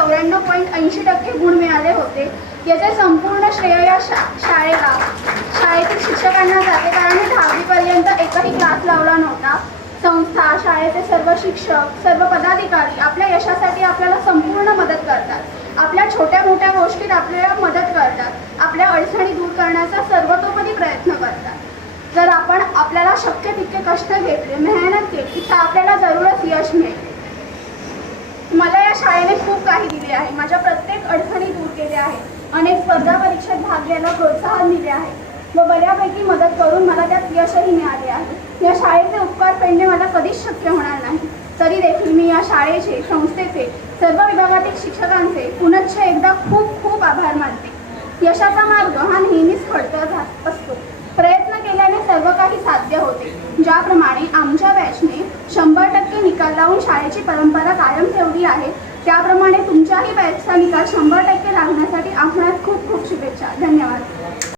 94.80% गुण मिळाले होते। याचे संपूर्ण श्रेय या शाळेतील शिक्षकांना जाते, कारण मी 10वी पर्यंत एकही क्लास लावला नव्हता। संस्था, शाळेचे सर्व शिक्षक, सर्व पदाधिकारी आपल्या यशासाठी आपल्याला संपूर्ण मदत करतात। आपल्या छोट्या मोठ्या गोष्टीत आपल्याला मदत करतात, आपल्या अडचणी दूर करण्याचा सर्वतोपरी प्रयत्न करतात। जर आपण आपल्याला शक्य तितके कष्ट घेतले, मेहनत केली, तर आपल्याला जरूरच यश मिळेल। मला या शाळेने खूप काही दिले आहे। माझ्या प्रत्येक अडचणी दूर केल्या आहेत, अनेक स्पर्धा परीक्षेत भाग घ्यायला प्रोत्साहन दिले आहे व बऱ्यापैकी मदत करून मला त्यात यशही मिळाले आहे। या शाळेचे उपकार फेडणे मला कधीच शक्य होणार नाही, तरी देखील मी या शाळेचे, संस्थेचे, सर्व विभागातील शिक्षकांचे पुनश्च एकदा खूप खूप आभार मानते। यशाचा मार्ग हा नेहमीच खडतर असतो, प्रयत्न केल्याने सर्व काही साध्य होते। ज्याप्रमाणे आमच्या बॅचने 100% निकाल लावून शाळेची परंपरा कायम ठेवली आहे, त्याप्रमाणे तुमच्याही बॅचचा निकाल 100% लागण्यासाठी आपणास खूप खूप शुभेच्छा। धन्यवाद।